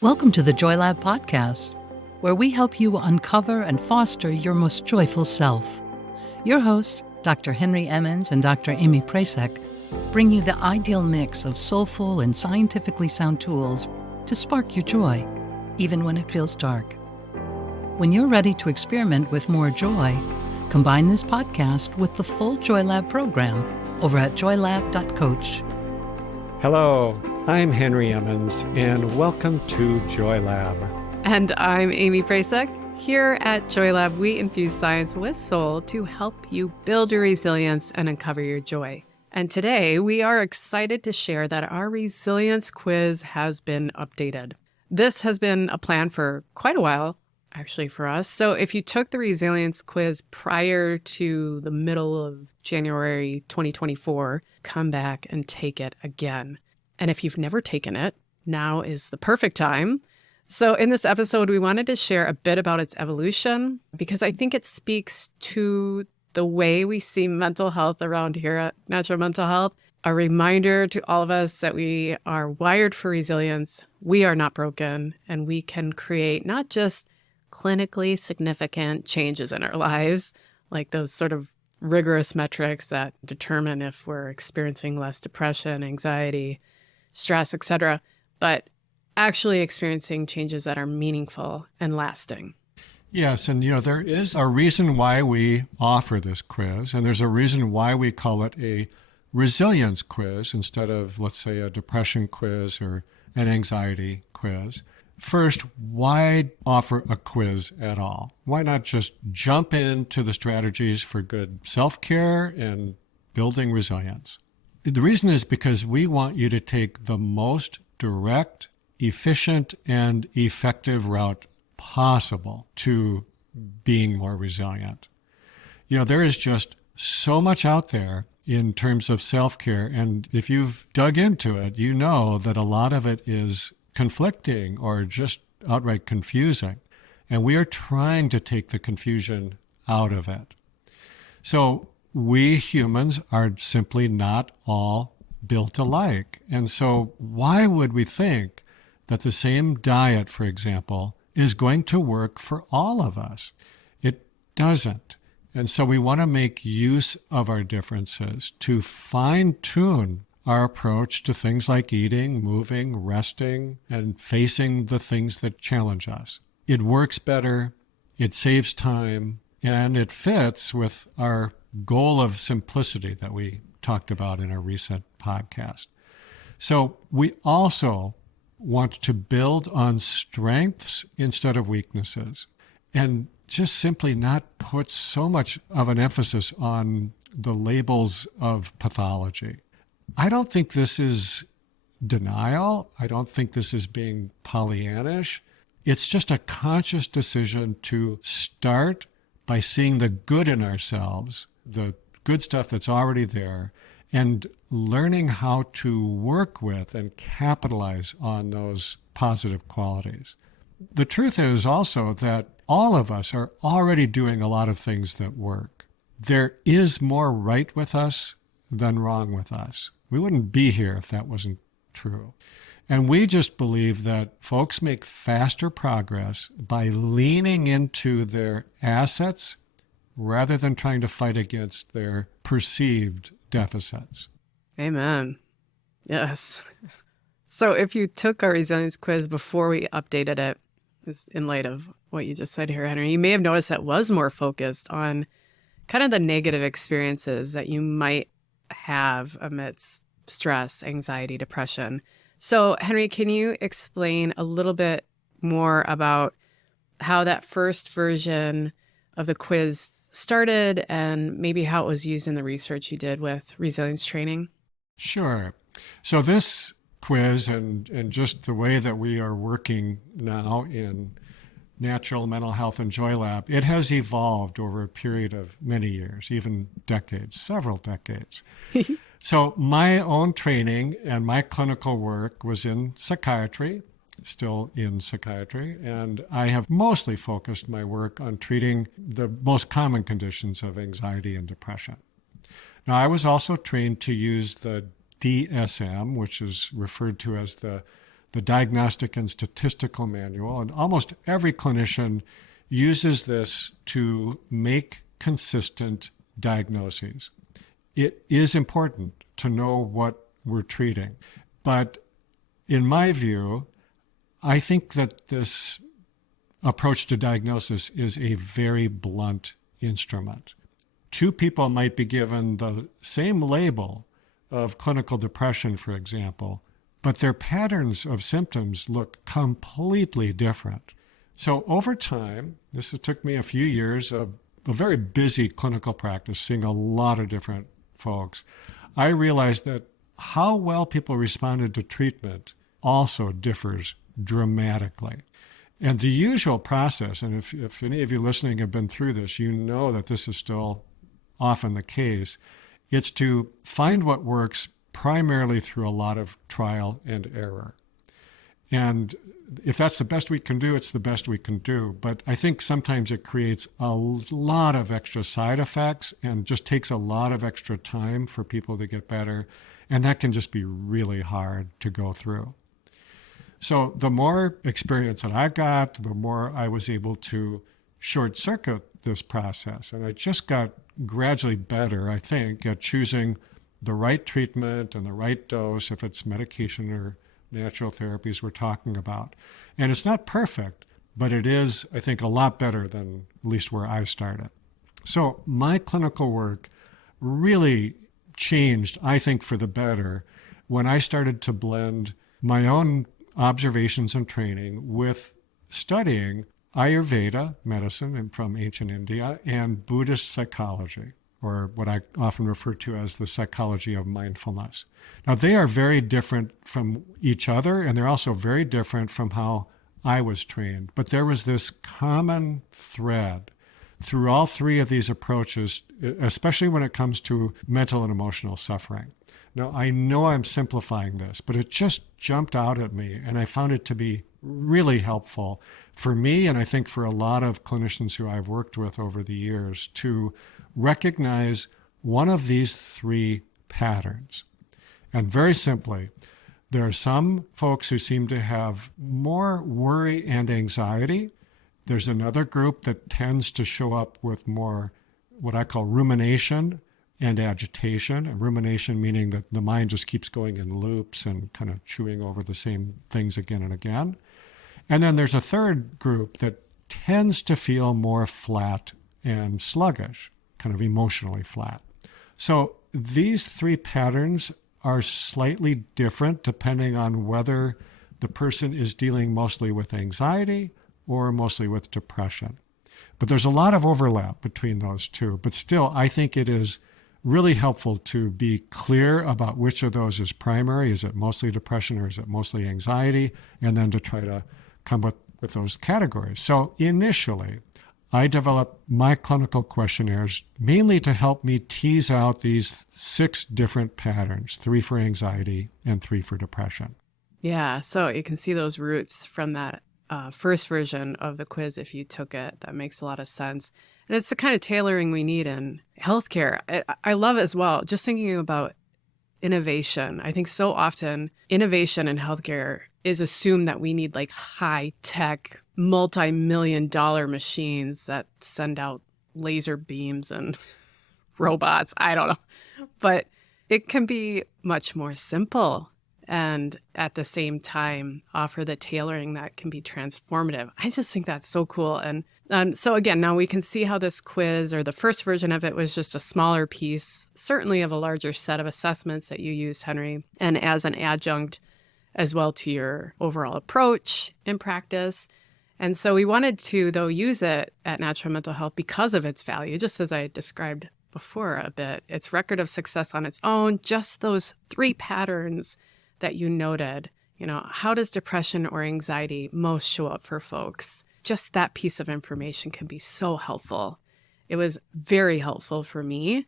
Welcome to the Joy Lab podcast, where we help you uncover and foster your most joyful self. Your hosts, Dr. Henry Emmons and Dr. Amy Prasek, bring you the ideal mix of soulful and scientifically sound tools to spark your joy, even when it feels dark. When you're ready to experiment with more joy, combine this podcast with the full Joy Lab program over at joylab.coach. Hello, I'm Henry Emmons, and welcome to Joy Lab. And I'm Amy Prasek. Here at Joy Lab, we infuse science with soul to help you build your resilience and uncover your joy. And today, we are excited to share that our resilience quiz has been updated. This has been a plan for quite a while, actually, for us. So if you took the resilience quiz prior to the middle of January 2024, come back and take it again. And if you've never taken it, now is the perfect time. So in this episode, we wanted to share a bit about its evolution because I think it speaks to the way we see mental health around here at Natural Mental Health. A reminder to all of us that we are wired for resilience. We are not broken, and we can create not just clinically significant changes in our lives, like those sort of rigorous metrics that determine if we're experiencing less depression, anxiety, stress, etc., but actually experiencing changes that are meaningful and lasting. Yes, and there is a reason why we offer this quiz, and there's a reason why we call it a resilience quiz instead of, let's say, a depression quiz or an anxiety quiz. First, why offer a quiz at all? Why not just jump into the strategies for good self-care and building resilience? The reason is because we want you to take the most direct, efficient, and effective route possible to being more resilient. There is just so much out there in terms of self-care, and if you've dug into it, you know that a lot of it is conflicting or just outright confusing. And we are trying to take the confusion out of it. So we humans are simply not all built alike. And so why would we think that the same diet, for example, is going to work for all of us? It doesn't. And so we want to make use of our differences to fine-tune our approach to things like eating, moving, resting, and facing the things that challenge us. It works better, it saves time, and it fits with our goal of simplicity that we talked about in a recent podcast. So we also want to build on strengths instead of weaknesses, and just simply not put so much of an emphasis on the labels of pathology. I don't think this is denial. I don't think this is being Pollyannish. It's just a conscious decision to start by seeing the good in ourselves, the good stuff that's already there, and learning how to work with and capitalize on those positive qualities. The truth is also that all of us are already doing a lot of things that work. There is more right with us than wrong with us. We wouldn't be here if that wasn't true. And we just believe that folks make faster progress by leaning into their assets rather than trying to fight against their perceived deficits. Amen. Yes. So if you took our resilience quiz before we updated it, in light of what you just said here, Henry, you may have noticed that was more focused on kind of the negative experiences that you might have amidst stress, anxiety, depression. So, Henry, can you explain a little bit more about how that first version of the quiz started and maybe how it was used in the research you did with resilience training? Sure. So this quiz and just the way that we are working now in Natural Mental Health and Joy Lab, it has evolved over a period of many years, even decades, several decades. So my own training and my clinical work was in psychiatry, still in psychiatry, and I have mostly focused my work on treating the most common conditions of anxiety and depression. Now, I was also trained to use the DSM, which is referred to as the the Diagnostic and Statistical Manual, and almost every clinician uses this to make consistent diagnoses. It is important to know what we're treating, but in my view, I think that this approach to diagnosis is a very blunt instrument. Two people might be given the same label of clinical depression, for example, but their patterns of symptoms look completely different. So over time, took me a few years of a very busy clinical practice, seeing a lot of different folks. I realized that how well people responded to treatment also differs dramatically. And the usual process, and if any of you listening have been through this, you know that this is still often the case, it's to find what works primarily through a lot of trial and error. And if that's the best we can do, it's the best we can do. But I think sometimes it creates a lot of extra side effects and just takes a lot of extra time for people to get better. And that can just be really hard to go through. So the more experience that I got, the more I was able to short circuit this process. And I just got gradually better, I think, at choosing the right treatment and the right dose, if it's medication or natural therapies we're talking about. And it's not perfect, but it is, I think, a lot better than at least where I started. So my clinical work really changed, I think, for the better when I started to blend my own observations and training with studying Ayurveda medicine from ancient India and Buddhist psychology, or what I often refer to as the psychology of mindfulness. Now, they are very different from each other, and they're also very different from how I was trained. But there was this common thread through all three of these approaches, especially when it comes to mental and emotional suffering. Now, I know I'm simplifying this, but it just jumped out at me, and I found it to be really helpful for me, and I think for a lot of clinicians who I've worked with over the years, to recognize one of these three patterns. And very simply, there are some folks who seem to have more worry and anxiety. There's another group that tends to show up with more what I call rumination and agitation. And rumination meaning that the mind just keeps going in loops and kind of chewing over the same things again and again. And then there's a third group that tends to feel more flat and sluggish, kind of emotionally flat. So these three patterns are slightly different depending on whether the person is dealing mostly with anxiety or mostly with depression. But there's a lot of overlap between those two. But still, I think it is really helpful to be clear about which of those is primary. Is it mostly depression or is it mostly anxiety? And then to try to come up with those categories. So initially, I developed my clinical questionnaires mainly to help me tease out these 6 different patterns, 3 for anxiety and 3 for depression. Yeah, so you can see those roots from that first version of the quiz if you took it. That makes a lot of sense. And it's the kind of tailoring we need in healthcare. I love as well, just thinking about innovation. I think so often innovation in healthcare is assumed that we need like high-tech, multi-million-dollar machines that send out laser beams and robots. I don't know. But it can be much more simple and at the same time offer the tailoring that can be transformative. I just think that's so cool. And so again, now we can see how this quiz, or the first version of it, was just a smaller piece, certainly of a larger set of assessments that you used, Henry, and as an adjunct as well to your overall approach in practice. And so we wanted to, though, use it at Natural Mental Health because of its value, just as I described before a bit. Its record of success on its own, just those 3 patterns that you noted. You know, how does depression or anxiety most show up for folks? Just that piece of information can be so helpful. It was very helpful for me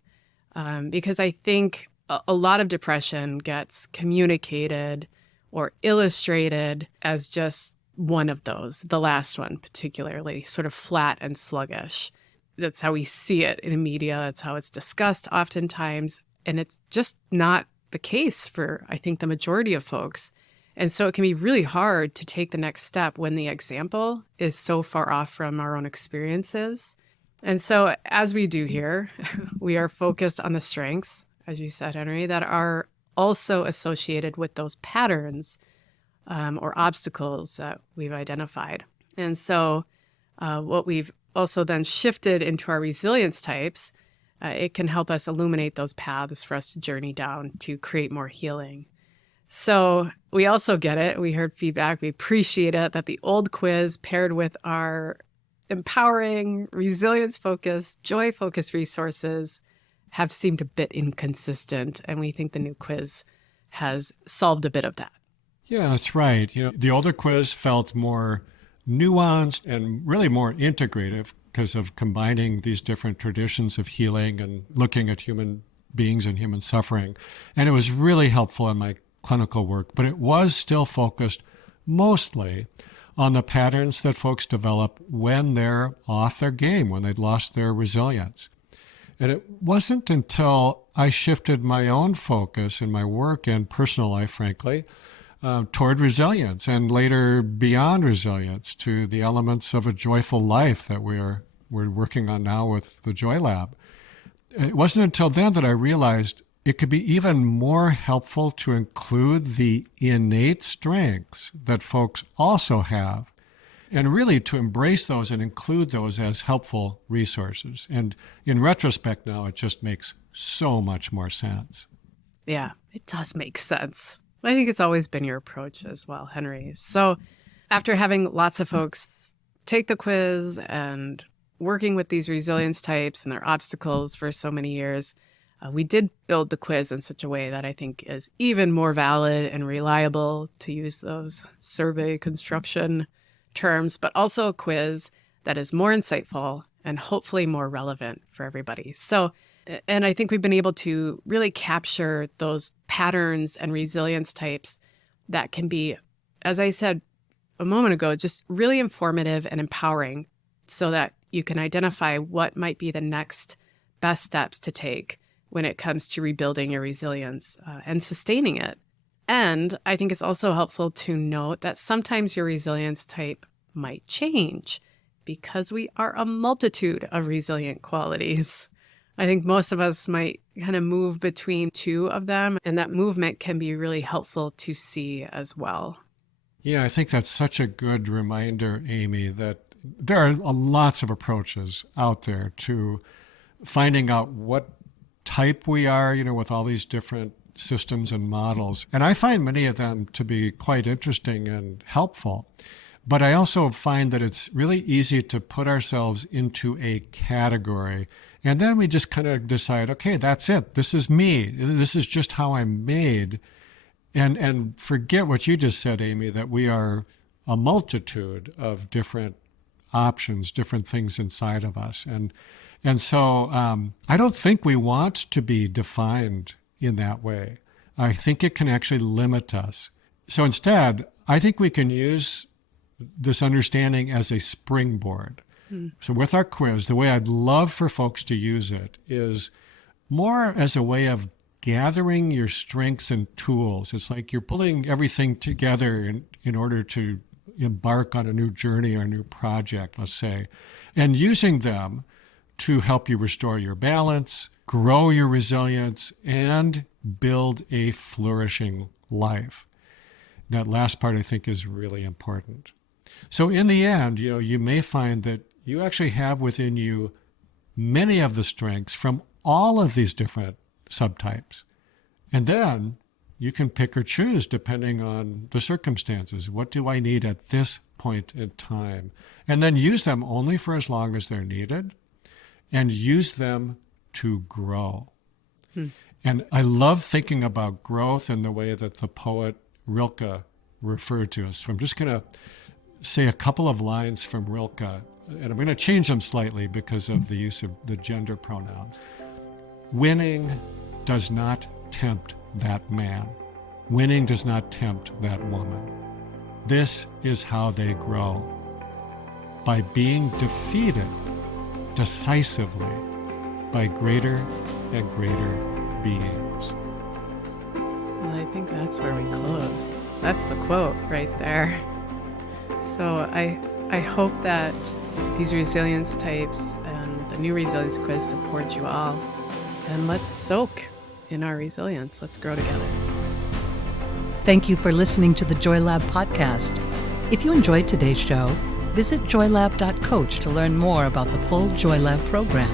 because I think a lot of depression gets communicated or illustrated as just one of those, the last one particularly, sort of flat and sluggish. That's how we see it in media. That's how it's discussed oftentimes. And it's just not the case for, I think, the majority of folks. And so it can be really hard to take the next step when the example is so far off from our own experiences. And so, as we do here, we are focused on the strengths, as you said, Henry, that are also associated with those patterns or obstacles that we've identified. And so, what we've also then shifted into our resilience types, it can help us illuminate those paths for us to journey down to create more healing. So we also get it. We heard feedback. We appreciate it that the old quiz paired with our empowering, resilience-focused, joy-focused resources have seemed a bit inconsistent. And we think the new quiz has solved a bit of that. Yeah, that's right. The older quiz felt more nuanced and really more integrative because of combining these different traditions of healing and looking at human beings and human suffering. And it was really helpful in my clinical work, but it was still focused mostly on the patterns that folks develop when they're off their game, when they'd lost their resilience. And it wasn't until I shifted my own focus in my work and personal life, frankly, toward resilience and later beyond resilience to the elements of a joyful life that we're working on now with the Joy Lab. It wasn't until then that I realized it could be even more helpful to include the innate strengths that folks also have, and really to embrace those and include those as helpful resources. And in retrospect now, it just makes so much more sense. Yeah, it does make sense. I think it's always been your approach as well, Henry. So after having lots of folks take the quiz and working with these resilience types and their obstacles for so many years, we did build the quiz in such a way that I think is even more valid and reliable, to use those survey construction terms, but also a quiz that is more insightful and hopefully more relevant for everybody. So, and I think we've been able to really capture those patterns and resilience types that can be, as I said a moment ago, just really informative and empowering so that you can identify what might be the next best steps to take when it comes to rebuilding your resilience and sustaining it. And I think it's also helpful to note that sometimes your resilience type might change because we are a multitude of resilient qualities. I think most of us might kind of move between two of them, and that movement can be really helpful to see as well. Yeah, I think that's such a good reminder, Amy, that there are lots of approaches out there to finding out what type we are, with all these different systems and models. And I find many of them to be quite interesting and helpful. But I also find that it's really easy to put ourselves into a category. And then we just kind of decide, okay, that's it. This is me. This is just how I'm made. And forget what you just said, Amy, that we are a multitude of different options, different things inside of us. And so I don't think we want to be defined in that way. I think it can actually limit us. So instead, I think we can use this understanding as a springboard. So with our quiz, the way I'd love for folks to use it is more as a way of gathering your strengths and tools. It's like you're pulling everything together in order to embark on a new journey or a new project, let's say, and using them to help you restore your balance, grow your resilience, and build a flourishing life. That last part, I think, is really important. So in the end, you may find that you actually have within you many of the strengths from all of these different subtypes. And then you can pick or choose depending on the circumstances. What do I need at this point in time? And then use them only for as long as they're needed, and use them to grow. And I love thinking about growth in the way that the poet Rilke referred to us. So I'm just going to say a couple of lines from Rilke, and I'm going to change them slightly because of the use of the gender pronouns. Winning does not tempt that man. Winning does not tempt that woman. This is how they grow, by being defeated decisively by greater and greater beings. Well, I think that's where we close. That's the quote right there. So I hope that these resilience types and the new resilience quiz support you all. And let's soak in our resilience. Let's grow together. Thank you for listening to the Joy Lab podcast. If you enjoyed today's show, visit joylab.coach to learn more about the full Joy Lab program.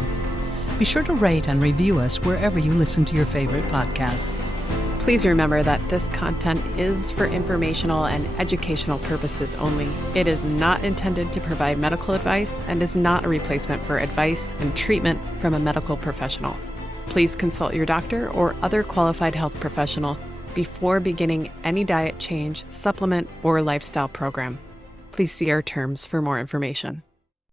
Be sure to rate and review us wherever you listen to your favorite podcasts. Please remember that this content is for informational and educational purposes only. It is not intended to provide medical advice and is not a replacement for advice and treatment from a medical professional. Please consult your doctor or other qualified health professional before beginning any diet change, supplement, or lifestyle program. Please see our terms for more information.